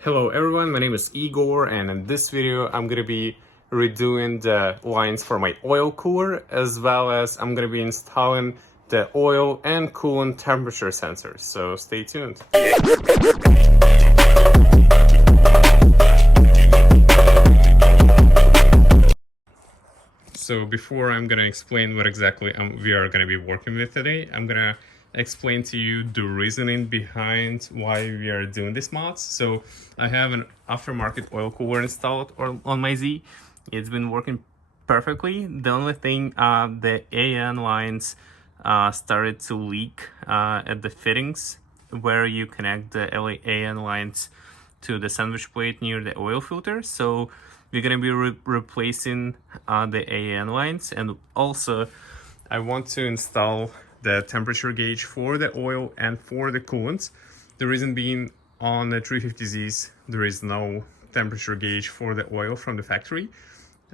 Hello everyone, my name is Igor, and in this video I'm gonna be redoing the lines for my oil cooler, as well as I'm gonna be installing the oil and coolant temperature sensors, so stay tuned. So before I'm gonna explain what exactly we are gonna be working with today, I'm gonna explain to you the reasoning behind why we are doing this mods. So I have an aftermarket oil cooler installed on my Z. It's been working perfectly. The only thing, the AN lines started to leak at the fittings where you connect the AN lines to the sandwich plate near the oil filter. So we're gonna be replacing the AN lines, and also I want to install the temperature gauge for the oil and for the coolant. The reason being, on the 350Zs there is no temperature gauge for the oil from the factory.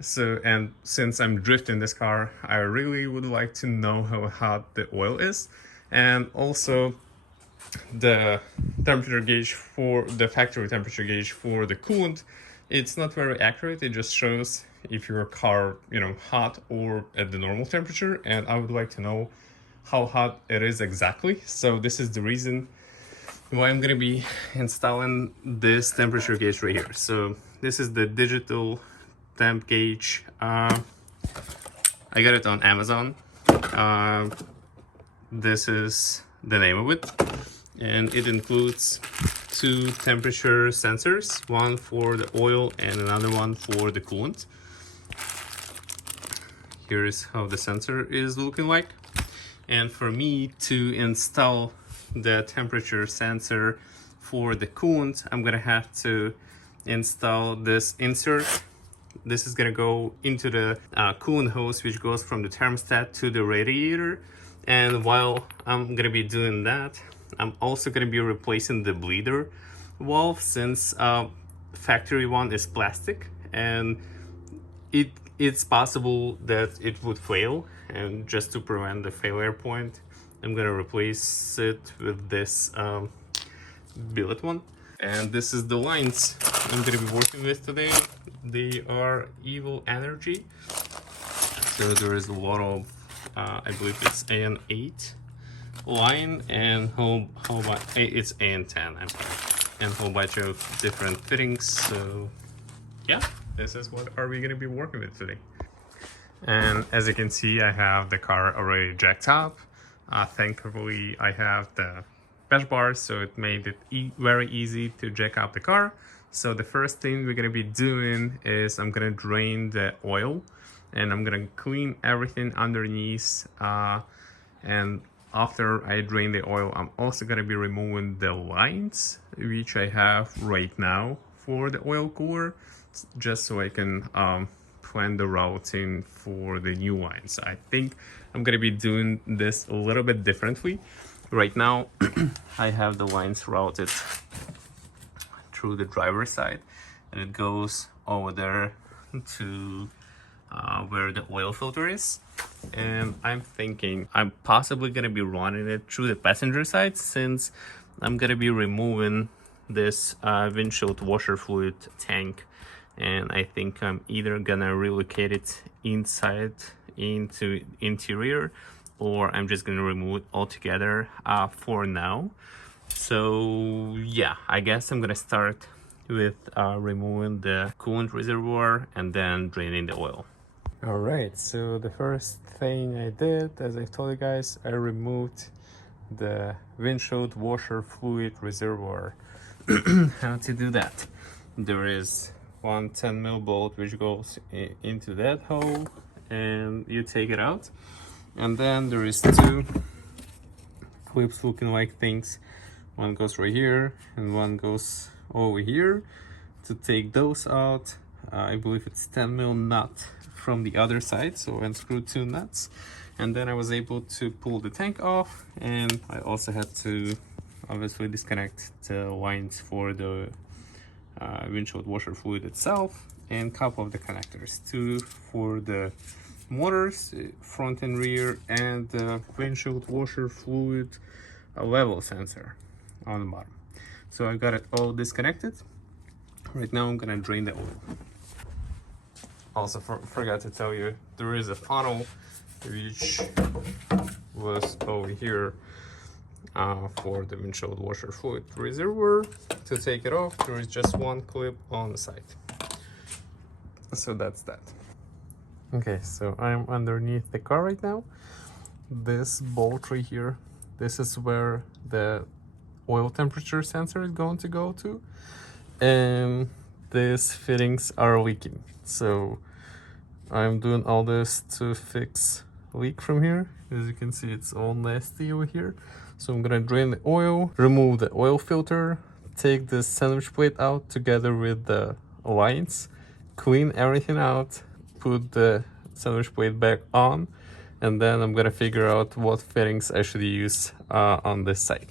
So, and since I'm drifting this car, I really would like to know how hot the oil is, and also the temperature gauge for the factory temperature gauge for the coolant, it's not very accurate. It just shows if your car, hot or at the normal temperature, and I would like to know how hot it is exactly. So this is the reason why I'm gonna be installing this temperature gauge right here. So this is the digital temp gauge. I got it on Amazon. This is the name of it, and it includes two temperature sensors, one for the oil and another one for the coolant. Here's how the sensor is looking like. And for me to install the temperature sensor for the coolant, I'm gonna have to install this insert. This is gonna go into the coolant hose, which goes from the thermostat to the radiator. And while I'm gonna be doing that, I'm also gonna be replacing the bleeder valve, since factory one is plastic, and it's possible that it would fail. And just to prevent the failure point, I'm gonna replace it with this billet one. And this is the lines I'm gonna be working with today. They are Evil Energy. So there is a lot of I believe it's AN8 line, and it's AN10, I'm sorry, and a whole bunch of different fittings. So yeah, this is what are we going to be working with today. And as you can see, I have the car already jacked up. Thankfully I have the patch bars, so it made it very easy to jack up the car. So the first thing we're going to be doing is I'm going to drain the oil, and I'm gonna clean everything underneath, and after I drain the oil, I'm also gonna be removing the lines which I have right now for the oil cooler, just so I can plan the routing for the new lines. I think I'm gonna be doing this a little bit differently. Right now I have the lines routed through the driver's side, and it goes over there to where the oil filter is. And I'm thinking I'm possibly gonna be running it through the passenger side, since I'm gonna be removing this windshield washer fluid tank, and I think I'm either gonna relocate it inside into interior, or I'm just gonna remove it altogether for now. So yeah, I guess I'm gonna start with removing the coolant reservoir and then draining the oil. All right, so the first thing I did, as I told you guys, I removed the windshield washer fluid reservoir. How to do that? There is one 10mm bolt which goes into that hole, and you take it out. And then there is two clips looking like things. One goes right here and one goes over here. To take those out, I believe it's 10mm nut from the other side, so I unscrewed two nuts, and then I was able to pull the tank off. And I also had to obviously disconnect the lines for the windshield washer fluid itself, and a couple of the connectors, two for the motors front and rear, and the windshield washer fluid level sensor on the bottom. So I got it all disconnected, Right now I'm gonna drain the oil. Also forgot to tell you, there is a funnel which was over here for the windshield washer fluid reservoir. To take it off, there is just one clip on the side. So that's that. Okay, so I'm underneath the car right now. This bolt right here, this is where the oil temperature sensor is going to go to, and these fittings are leaking. So I'm doing all this to fix leak from here. As you can see, it's all nasty over here. So I'm gonna drain the oil, remove the oil filter, take this sandwich plate out together with the lines, clean everything out, put the sandwich plate back on, and then I'm gonna figure out what fittings I should use on this side.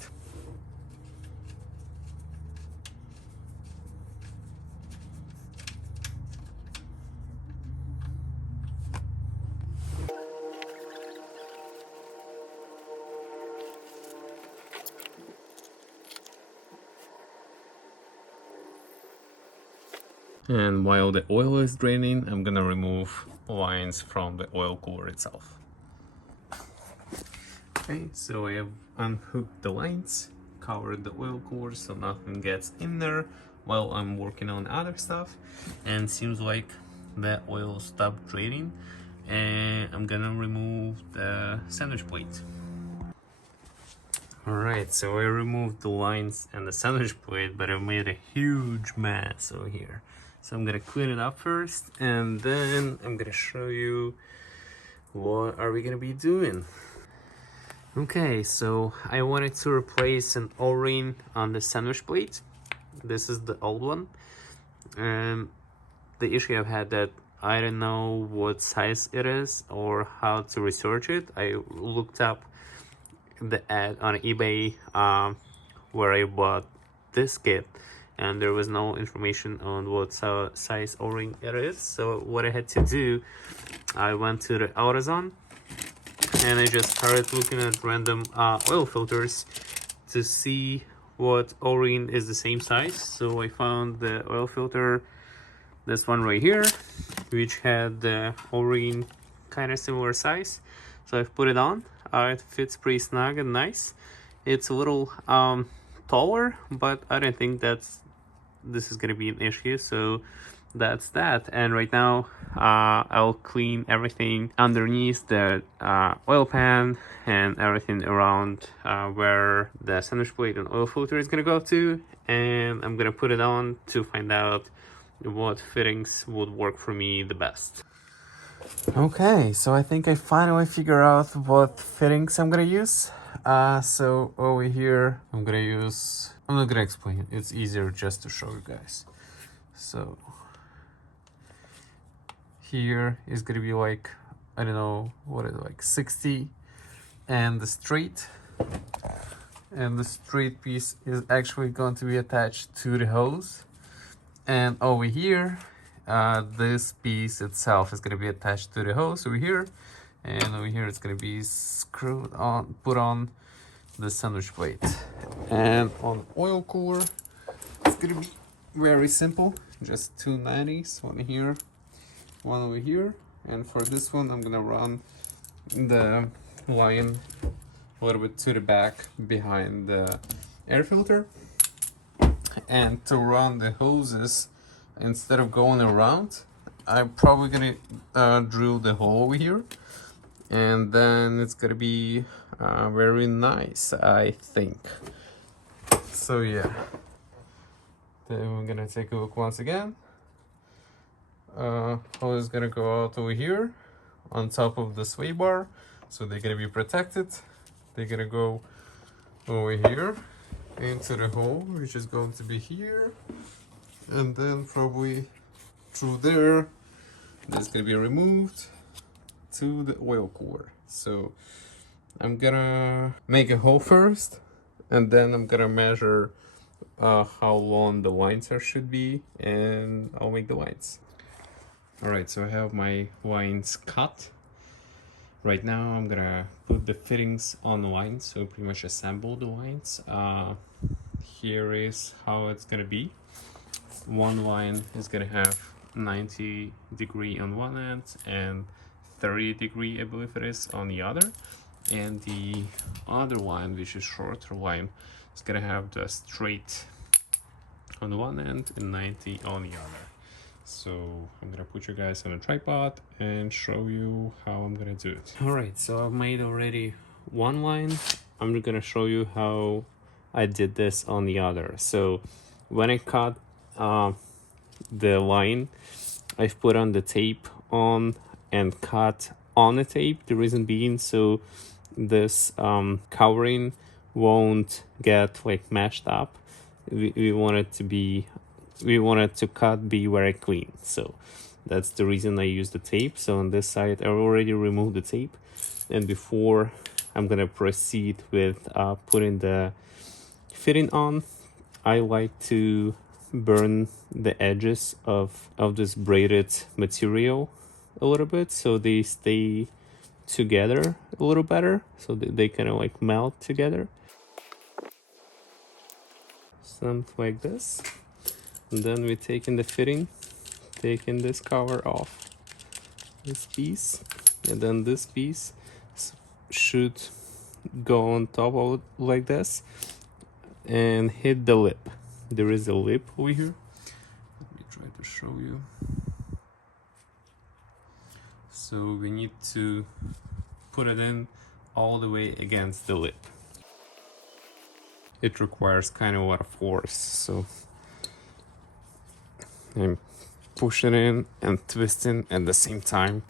And while the oil is draining, I'm gonna remove lines from the oil cooler itself. Okay, so I have unhooked the lines, covered the oil cooler so nothing gets in there while I'm working on other stuff, and seems like the oil stopped draining, and I'm gonna remove the sandwich plate. Alright, so I removed the lines and the sandwich plate, but I made a huge mess over here. So I'm gonna clean it up first, and then I'm gonna show you what are we gonna be doing. Okay, so I wanted to replace an O-ring on the sandwich plate. This is the old one. And the issue I've had that I don't know what size it is or how to research it. I looked up the ad on eBay where I bought this kit, and there was no information on what size O-ring it is. So what I had to do, I went to the AutoZone and I just started looking at random oil filters to see what O-ring is the same size. So I found the oil filter, this one right here, which had the O-ring kind of similar size. So I've put it on. It fits pretty snug and nice. It's a little taller, but I don't think this is gonna be an issue. So that's that. And right now I'll clean everything underneath the oil pan and everything around where the sandwich plate and oil filter is gonna go to, and I'm gonna put it on to find out what fittings would work for me the best. Okay, so I think I finally figured out what fittings I'm gonna use. So over here I'm not gonna explain it, it's easier just to show you guys. So here is gonna be like, I don't know, what is it, like 60, and the straight piece is actually going to be attached to the hose. And over here, this piece itself is going to be attached to the hose over here, and over here it's going to be screwed on, put on the sandwich plate. And on the oil cooler, it's going to be very simple, just two 90s, one here, one over here. And for this one, I'm going to run the line a little bit to the back behind the air filter. And to run the hoses, instead of going around, I'm probably gonna drill the hole over here, and then it's gonna be very nice, I think. So yeah, then we're gonna take a look once again. Hose is gonna go out over here on top of the sway bar, so they're gonna be protected. They're gonna go over here into the hole, which is going to be here, and then probably through there, that's gonna be removed to the oil cooler. So I'm gonna make a hole first, and then I'm gonna measure how long the lines should be, and I'll make the lines. All right, so I have my lines cut. Right now I'm gonna put the fittings on the lines, so pretty much assemble the lines. Here is how it's gonna be. one line is gonna have 90° on one end and 30°, I believe it is, on the other. And the other line, which is shorter line, is gonna have the straight on one end and 90 on the other. So I'm gonna put you guys on a tripod and show you how I'm gonna do it. All right, so I've made already one line. I'm gonna show you how I did this on the other. So when I cut the line, I've put on the tape on and cut on the tape. The reason being so this covering won't get like mashed up. We want it to cut be very clean. So that's the reason I use the tape. So on this side, I already removed the tape. And before I'm gonna proceed with putting the fitting on, I like to burn the edges of this braided material a little bit so they stay together a little better, so they kind of like melt together. Something like this. And then we taking the fitting, taking this cover off this piece, and then this piece should go on top of it like this and hit the lip. There is a lip over here. Let me try to show you. So we need to put it in all the way against the lip. It requires kind of a lot of force, so I'm pushing in and twisting at the same time.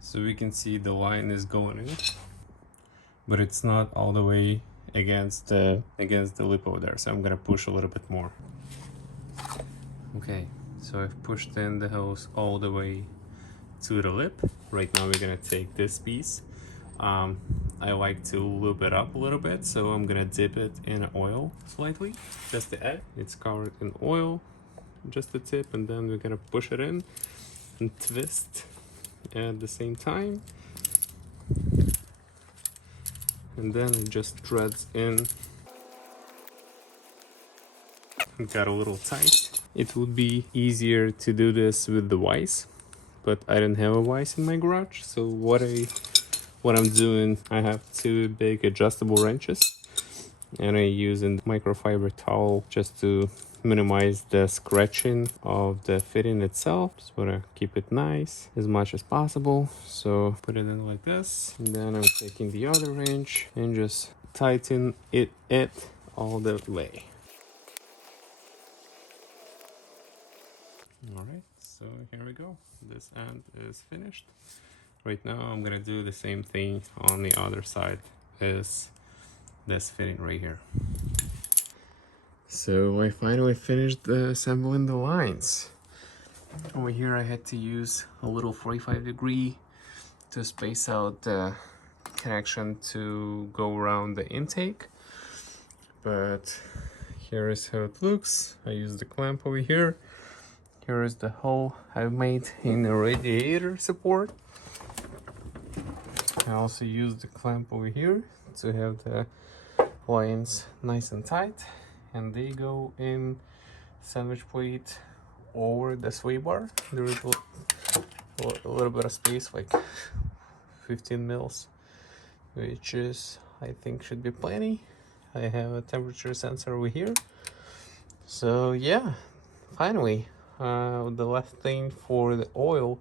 So we can see the line is going in, but it's not all the way against the lip over there, so I'm gonna push a little bit more. Okay, so I've pushed in the hose all the way to the lip. Right now we're gonna take this piece. I like to loop it up a little bit, so I'm gonna dip it in oil slightly, just the edge. It's covered in oil, just the tip, and then we're gonna push it in and twist at the same time. And then it just threads in. It got a little tight. It would be easier to do this with the vise, but I don't have a vise in my garage. So what I'm doing, I have two big adjustable wrenches, and I use a microfiber towel just to minimize the scratching of the fitting itself. Just want to keep it nice as much as possible. So put it in like this, and then I'm taking the other wrench and just tighten it all the way. All right, so here we go. This end is finished. Right now I'm gonna do the same thing on the other side as this fitting right here. So I finally finished assembling the lines. Over here I had to use a little 45° to space out the connection to go around the intake. But here is how it looks. I used the clamp over here. Here is the hole I've made in the radiator support. I also used the clamp over here to have the lines nice and tight, and they go in sandwich plate over the sway bar. There is a little bit of space, like 15 mils, which is, I think, should be plenty. I have a temperature sensor over here. So yeah, finally, the last thing for the oil,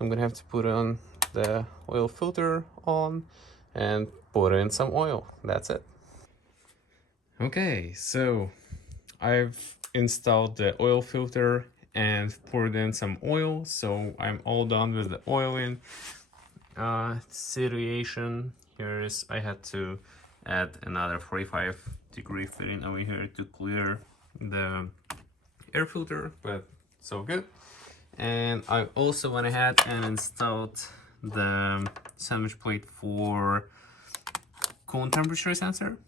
I'm gonna have to put on the oil filter on and put in some oil. That's it. Okay, so I've installed the oil filter and poured in some oil, so I'm all done with the oiling situation. Here is, I had to add another 45° fitting over here to clear the air filter, but so good. And I also went ahead and installed the sandwich plate for coolant temperature sensor.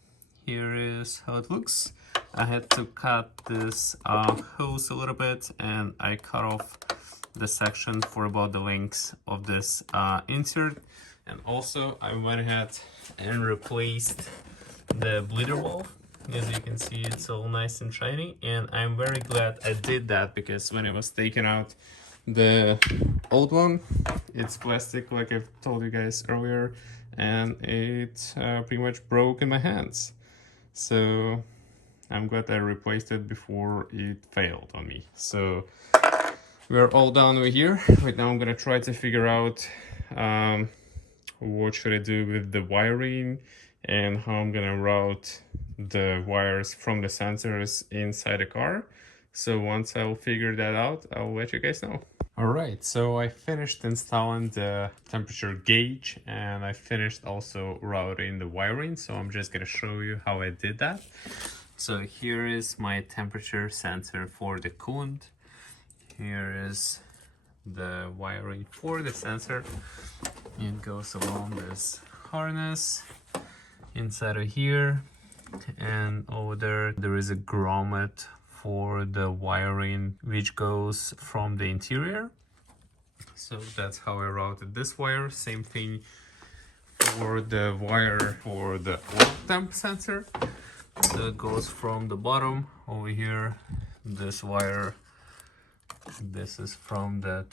Here is how it looks. I had to cut this hose a little bit, and I cut off the section for about the length of this insert. And also I went ahead and replaced the bleeder valve. As you can see, it's all nice and shiny, and I'm very glad I did that, because when I was taking out the old one, it's plastic like I've told you guys earlier, and it pretty much broke in my hands. So I'm glad I replaced it before it failed on me. So we're all done over here. Right now I'm gonna try to figure out what should I do with the wiring and how I'm gonna route the wires from the sensors inside the car. So once I'll figure that out, I'll let you guys know. Alright, so I finished installing the temperature gauge, and I finished also routing the wiring, so I'm just gonna show you how I did that. So here is my temperature sensor for the coolant. Here is the wiring for the sensor. It goes along this harness inside of here, and over there is a grommet for the wiring which goes from the interior. So that's how I routed this wire. Same thing for the wire for the oil temp sensor. So it goes from the bottom over here. This wire, this is from the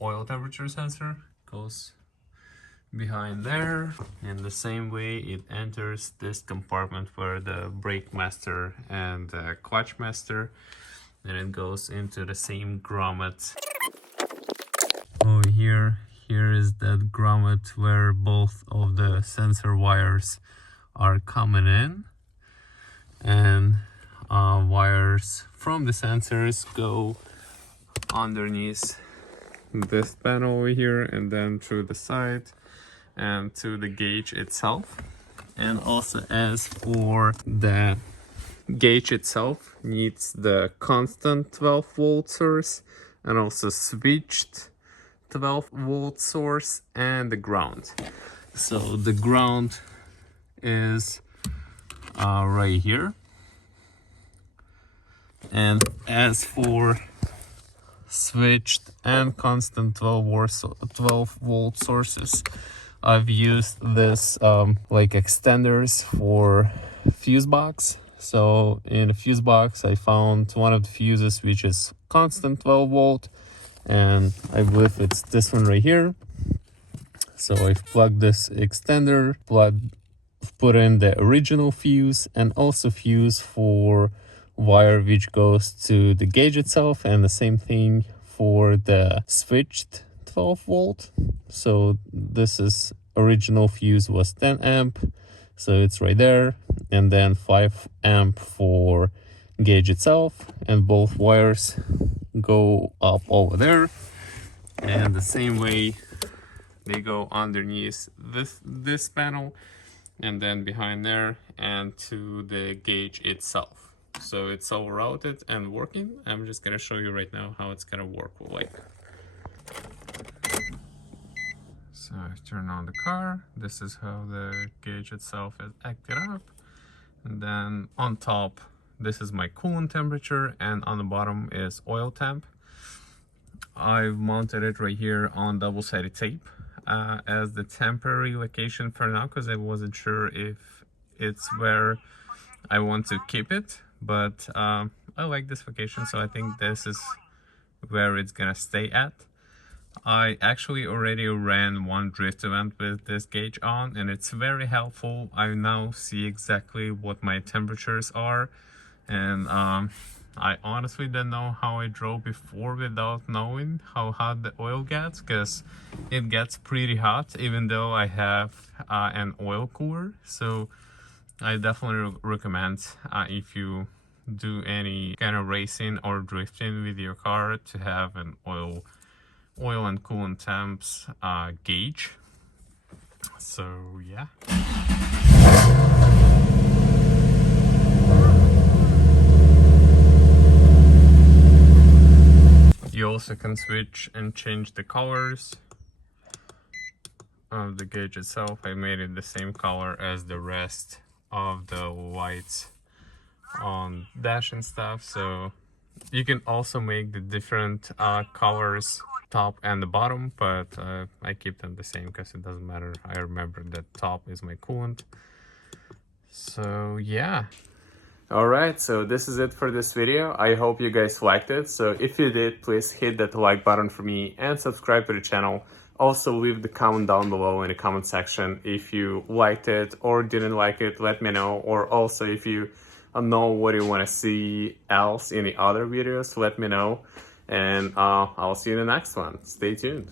oil temperature sensor, goes behind there, and the same way it enters this compartment where the brake master and the clutch master, and it goes into the same grommet. Over here is that grommet where both of the sensor wires are coming in, and wires from the sensors go underneath this panel over here, and then through the side and to the gauge itself. And also, as for the gauge itself, needs the constant 12 volt source and also switched 12 volt source and the ground. So the ground is right here. And as for switched and constant 12 volt sources, I've used this like extenders for fuse box. So in the fuse box I found one of the fuses which is constant 12 volt, and I believe it's this one right here. So I've plugged this extender, put in the original fuse, and also fuse for wire which goes to the gauge itself, and the same thing for the switched 12 volt. So this is original fuse was 10 amp, so it's right there, and then 5 amp for gauge itself, and both wires go up over there, and the same way they go underneath this panel, and then behind there and to the gauge itself. So it's all routed and working. I'm just gonna show you right now how it's gonna work like. So I turn on the car. This is how the gauge itself is acted up. And then on top, this is my coolant temperature, and on the bottom is oil temp. I've mounted it right here on double-sided tape as the temporary location for now, because I wasn't sure if it's where I want to keep it. But I like this location, so I think this is where it's gonna stay at. I actually already ran one drift event with this gauge on, and it's very helpful. I now see exactly what my temperatures are, and I honestly don't know how I drove before without knowing how hot the oil gets, because it gets pretty hot even though I have an oil cooler. So I definitely recommend if you do any kind of racing or drifting with your car to have an oil and coolant temps gauge. So yeah. You also can switch and change the colors of the gauge itself. I made it the same color as the rest of the lights on dash and stuff, so you can also make the different colors top and the bottom, but I keep them the same because it doesn't matter. I remember that top is my coolant. So yeah. Alright, so this is it for this video. I hope you guys liked it. So if you did, please hit that like button for me and subscribe to the channel. Also leave the comment down below in the comment section if you liked it or didn't like it, let me know. Or also if you know what you want to see else in the other videos, let me know. And I'll see you in the next one. Stay tuned.